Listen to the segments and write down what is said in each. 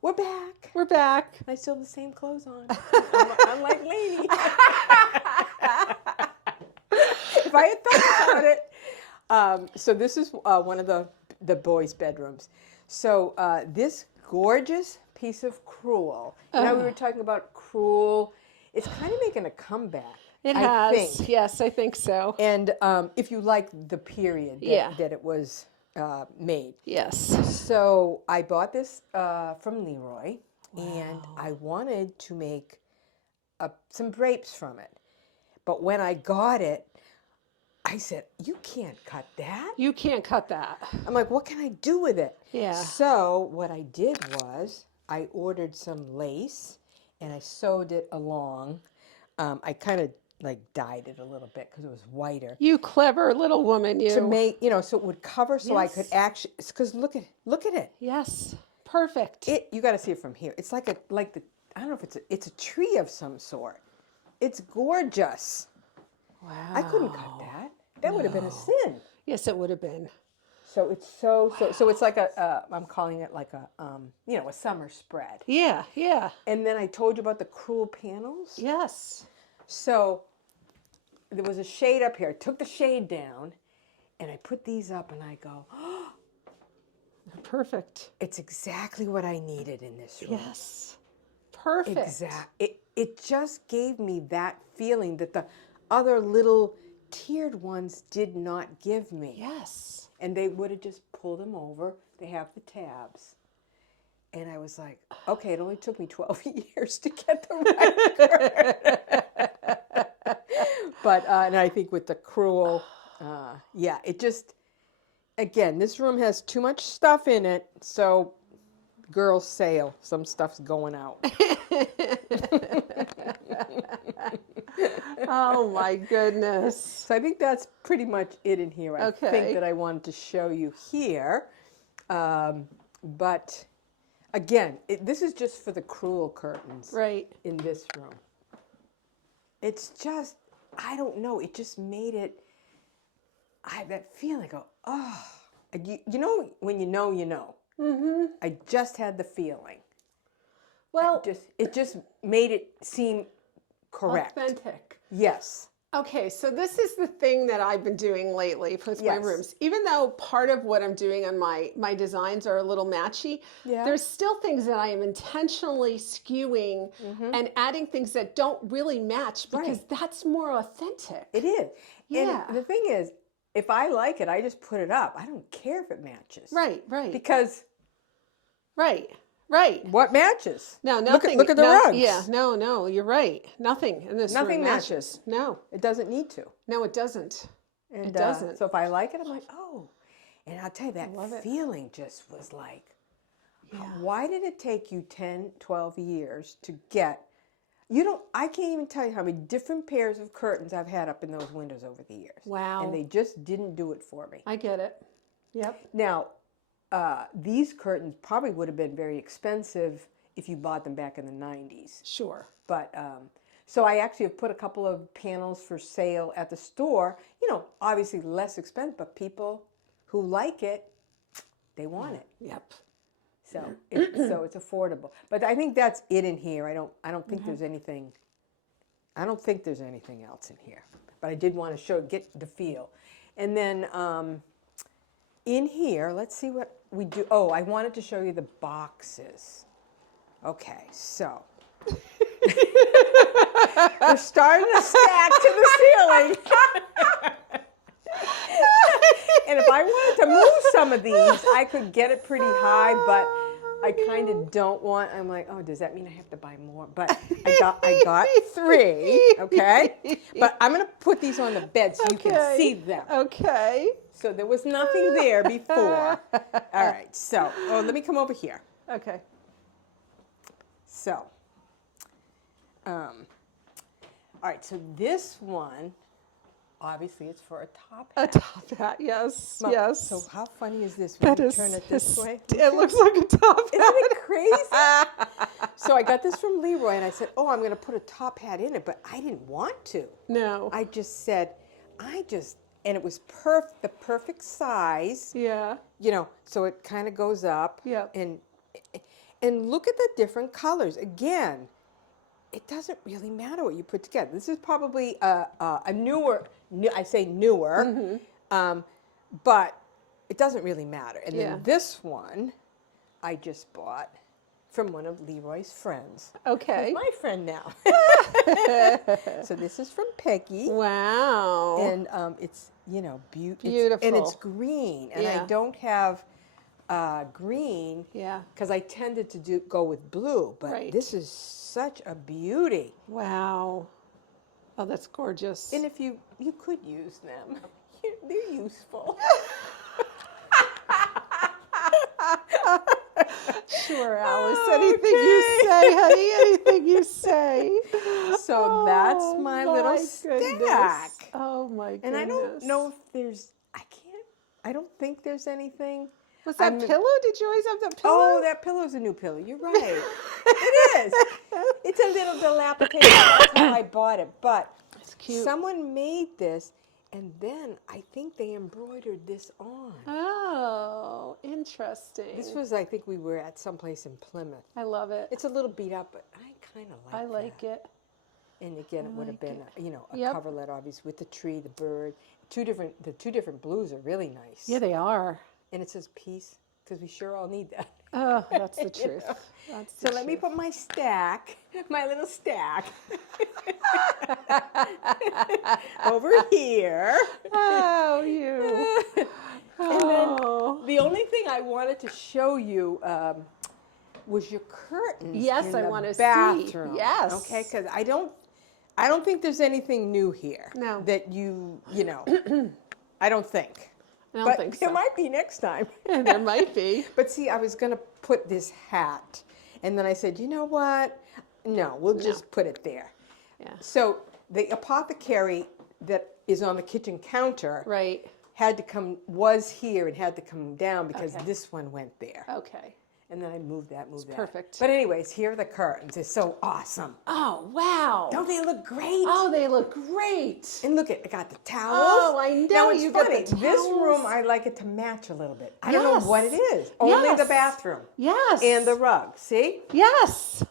We're back. We're back. I still have the same clothes on. I'm like Lainey. If I had thought about it. So this is one of the boys' bedrooms. So this gorgeous piece of crewel. Now we were talking about crewel. It's kind of making a comeback. It I has. think. Yes, I think so. And if you like the period that it was made. Yes. So I bought this from Leroy, and I wanted to make some drapes from it. But when I got it, I said, you can't cut that. You can't cut that. I'm like, what can I do with it? Yeah. So what I did was I ordered some lace, and I sewed it along. I kind of like dyed it a little bit because it was whiter. You clever little woman, you. To make, so it would cover so I could actually, because look at it. Yes. Perfect. You got to see it from here. It's like I don't know if it's a tree of some sort. It's gorgeous. Wow. I couldn't cut that. That would have been a sin. Yes, it would have been. So it's so it's like I'm calling it like a summer spread. Yeah, yeah. And then I told you about the crewel panels. Yes. So there was a shade up here. I took the shade down, and I put these up, and I go, oh, perfect. it's exactly what I needed in this room. Yes. Perfect. It just gave me that feeling that the other little tiered ones did not give me. Yes. And they would have just pulled them over. They have the tabs. And I was like, okay, it only took me 12 years to get the record. But, and I think with the crewel, it just, again, this room has too much stuff in it. So girls sale, some stuff's going out. Oh my goodness. So I think that's pretty much it in here. I Okay. think that I wanted to show you here. But again, this is just for the crewel curtains in this room. It's just, I don't know, it just made it, that feeling, you know, when you know, you know. Mm-hmm. I just had the feeling. Well, it just made it seem correct. Authentic. Yes. Okay, so this is the thing that I've been doing lately with my rooms. Even though part of what I'm doing on my designs are a little matchy, there's still things that I am intentionally skewing and adding things that don't really match because that's more authentic. It is. Yeah. And the thing is, if I like it, I just put it up. I don't care if it matches. Right. Because Right. what matches? No, nothing. Look at the rugs. Yeah, no, you're right. Nothing in this Nothing room matches. No. It doesn't need to. No, it doesn't. And, it doesn't. So if I like it, I'm like, oh. And I'll tell you, that feeling just was like, why did it take you 10, 12 years to get, I can't even tell you how many different pairs of curtains I've had up in those windows over the years. Wow. And they just didn't do it for me. I get it. Yep. Now, these curtains probably would have been very expensive if you bought them back in the 90s. Sure. But, so I actually have put a couple of panels for sale at the store. Obviously less expensive, but people who like it, they want it. Yep. So, it's affordable. But I think that's it in here. I don't think there's anything. I don't think there's anything else in here. But I did want to get the feel. And then in here, let's see what we do. Oh, I wanted to show you the boxes. Okay, so we're starting to stack to the ceiling. And if I wanted to move some of these, I could get it pretty high, but I kind of don't want. I'm like, oh, does that mean I have to buy more? But I got 3, okay? But I'm going to put these on the bed so you can see them. Okay. So there was nothing there before. All right, so let me come over here. Okay. So, all right, so this one, obviously it's for a top hat. A top hat, yes, yes. So how funny is this when you turn it this way? It looks like a top hat. Isn't it crazy? So I got this from Leroy, and I said, oh, I'm going to put a top hat in it, but I didn't want to. No. I just said, and it was the perfect size. Yeah. So it kind of goes up. Yeah. And look at the different colors. Again, it doesn't really matter what you put together. This is probably a newer, I say newer, but it doesn't really matter. And then this one I just bought from one of Leroy's friends. Okay. He's my friend now. So this is from Peggy. Wow. And it's, you know, Beautiful. And it's green. And I don't have green because I tended to go with blue. But this is such a beauty. Wow. Oh, that's gorgeous. And if you could use them, they're useful. Sure, Alice. Anything you say, honey. Anything you say. So that's my little stack. Oh my goodness. And I don't know if there's. I don't think there's anything. Was that pillow? Did you always have that pillow? Oh, that pillow's a new pillow. You're right. It is. It's a little dilapidated. That's how I bought it. But it's cute. Someone made this, and then I think they embroidered this on. Oh, interesting. This was, I think we were at someplace in Plymouth. I love it. It's a little beat up, but I kind of like it. I like it. And again, it would have been, a coverlet, obviously, with the tree, the bird. The two different blues are really nice. Yeah, they are. And it says peace, because we sure all need that. Oh, that's the truth. So let me put my stack, my little stack, over here. Oh, you. And then the only thing I wanted to show you was your curtains. Yes, in I the want to bathroom. see. Yes. Okay, because I don't think there's anything new here. No. That you know, I don't think. I don't think so. There might be next time. There might be. But see, I was going to put this hat. And then I said, you know what? No, we'll just put it there. Yeah. So the apothecary that is on the kitchen counter was here and had to come down because this one went there. Okay. And then I moved that. Perfect. But anyways, here are the curtains. It's so awesome. Oh, wow. Don't they look great? Oh, they look great. And look, I got the towels. Oh, I know. Now, it's you funny. got the towels. This room, I like it to match a little bit. I don't know what it is. Only the bathroom. Yes. And the rug. See? Yes.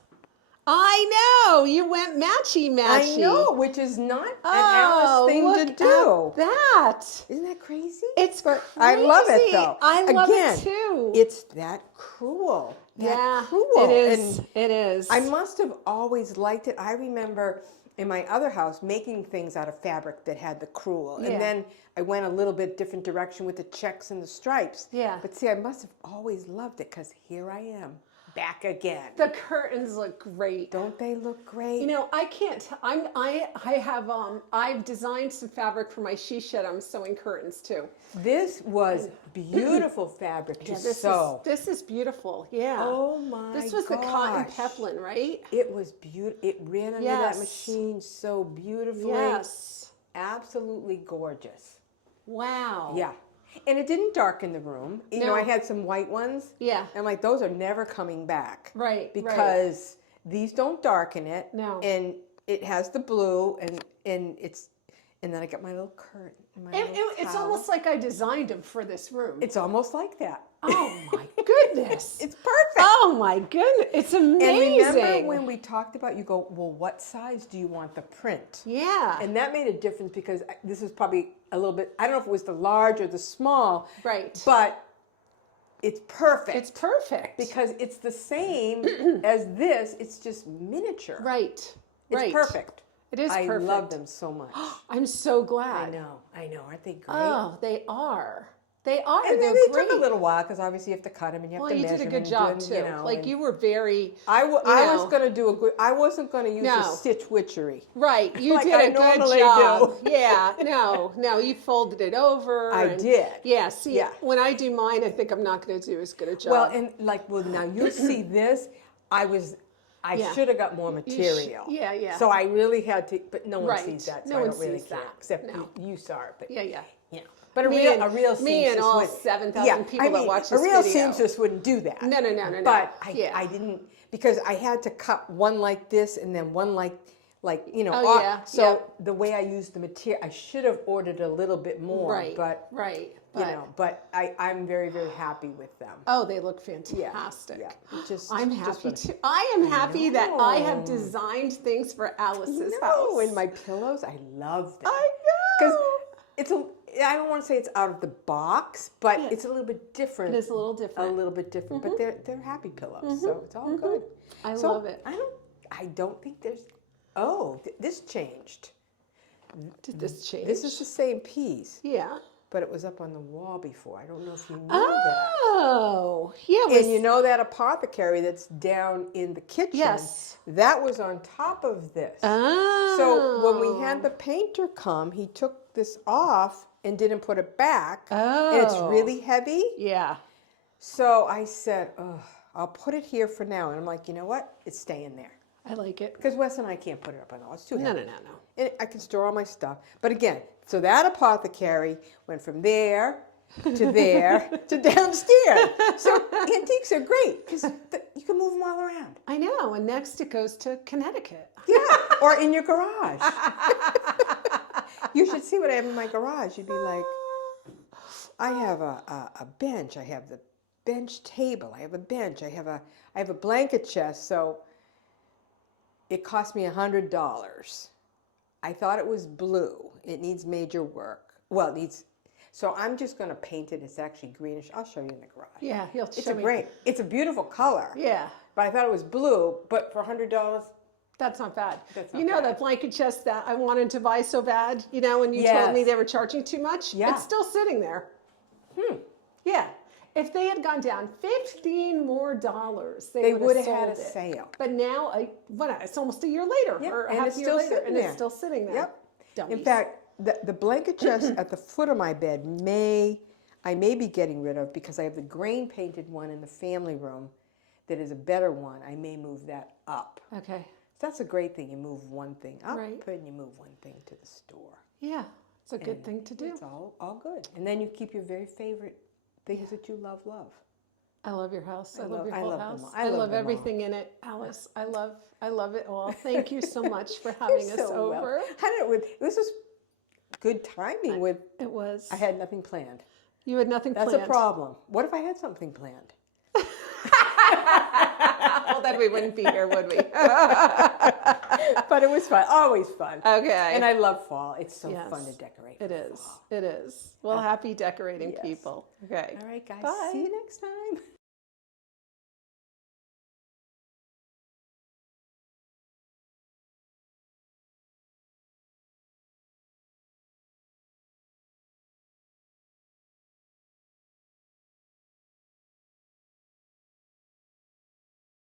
I know. You went matchy-matchy. I know, which is not an Alice thing to do. At that. Isn't that crazy? It's crazy. I love it, though. I love it, too. It's that crewel. It is. And it is. I must have always liked it. I remember in my other house making things out of fabric that had the crewel. And then I went a little bit different direction with the checks and the stripes. Yeah. But see, I must have always loved it because here I am. Back again. The curtains look great. Don't they look great? You know, I can't. I've designed some fabric for my she shed. I'm sewing curtains too. This was beautiful fabric to sew. This is beautiful. Yeah. Oh my gosh. This was the cotton peplin, right? It was beautiful. It ran under that machine so beautifully. Yes. Absolutely gorgeous. Wow. Yeah. And it didn't darken the room. You know, I had some white ones. Yeah. And like, those are never coming back. Right. Because these don't darken it. No. And it has the blue and then I got my little curtain. It's almost like I designed them for this room. It's almost like that. Oh my goodness. It's perfect. Oh my goodness. It's amazing. And remember when we talked about, you go, well, what size do you want the print? Yeah. And that made a difference because this is probably a little bit, I don't know if it was the large or the small. Right. But it's perfect. It's perfect. Because it's the same as this, it's just miniature. Right. It's perfect. It is perfect. I love them so much. I'm so glad. I know. Aren't they great? Oh, they are. They are. And They're they great. took a little while because obviously you have to cut them and you have to measure them. Well, you did a good job too. You know, like you were very. I was going to do a good. I wasn't going to use the stitch witchery. Right, you like did I a good normally job. Yeah, no, you folded it over. I did. Yeah, see, when I do mine, I think I'm not going to do as good a job. Well, and now you see this. I should have got more material. Yeah. So I really had to, but no one sees that, so no I one don't really sees care. that. Except you saw it, but Yeah. You know. But a real seamstress me and all would, 7,000 people that watch this a real video. seamstress wouldn't do that. No. But I didn't, because I had to cut one like this and then one like like, you know, Oh, yeah. so Yep. the way I use the material, I should have ordered a little bit more, Right. but Right. you know, but I'm very, very happy with them. Oh, they look fantastic. Yeah. Just, I'm just happy what too. I am happy that I have know. designed things for Alice's No, house. and my pillows, I love them. I Because know. it's I don't want to say it's out of the box, but it's a little bit different. It is a little different. A little bit different, but they're happy pillows, so it's all good. I So love it. I don't think there's. Oh, this changed. Did this change? This is the same piece, Yeah. but it was up on the wall before. I don't know if you knew that. Oh, yeah. It was, And you know that apothecary that's down in the kitchen? Yes. That was on top of this. Oh. So when we had the painter come, he took this off and didn't put it back. Oh. And it's really heavy. Yeah. So I said, oh, I'll put it here for now. And I'm like, you know what? It's staying there. I like it. Because Wes and I can't put it up on the wall. It's too No, heavy. no. And I can store all my stuff. But again, so that apothecary went from there to there to downstairs. So antiques are great because you can move them all around. I know. And next it goes to Connecticut. Yeah, or in your garage. You should see what I have in my garage. You'd be like, I have a bench. I have the bench table. I have a bench. I have a blanket chest. So it cost me $100. I thought it was blue. It needs major work. Well, it needs. So I'm just going to paint it. It's actually greenish. I'll show you in the garage. Yeah, he'll It's show me. great. It's a beautiful color. Yeah. But I thought it was blue. But for $100. That's not bad. That's not you know bad. that blanket chest that I wanted to buy so bad, you know, when you told me Yes. they were charging too much? Yeah. It's still sitting there. Yeah. If they had gone down $15 more, They would would have have had sold a it. sale. But now, it's almost a year later, Yep, or a and half it's a year still later, sitting and there. it's still sitting there. Yep. Dummies. In fact, the blanket chest at the foot of my bed I may be getting rid of because I have the grain painted one in the family room that is a better one. I may move that up. Okay. So that's a great thing. You move one thing up Right. and you move one thing to the store. Yeah. It's a good And thing to do. It's all good. And then you keep your very favorite things that you love. I love your house. I love your I whole love them house. all. I love them all. everything in it, Alice. I love it all. Thank you so much for having us So well. over. I don't know, this was good timing with It was. I had nothing planned. You had nothing That's planned. a problem. What if I had something planned? Well, then we wouldn't be here, would we? But it was fun. Always fun. Okay. And I love fall. It's so Yes. fun to decorate. It is. It is. Well, happy decorating, Yes. people. Okay. All right, guys. Bye. See you next time.